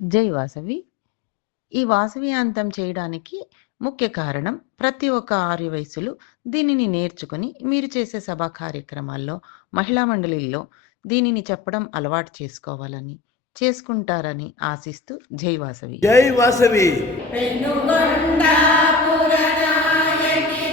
జై వాసవి. ఈ వాసవి అంతం చేయడానికి ముఖ్య కారణం ప్రతి ఒక్క ఆర్యవైశ్యులు దీనిని నేర్చుకొని మీరు చేసే సభా కార్యక్రమాల్లో, మహిళా మండలిల్లో దీనిని చెప్పడం అలవాటు చేసుకోవాలని, చేసుకుంటారని ఆశిస్తూ జై వాసవి. జై వాసవి. పెనుగొండాపుర నాయకి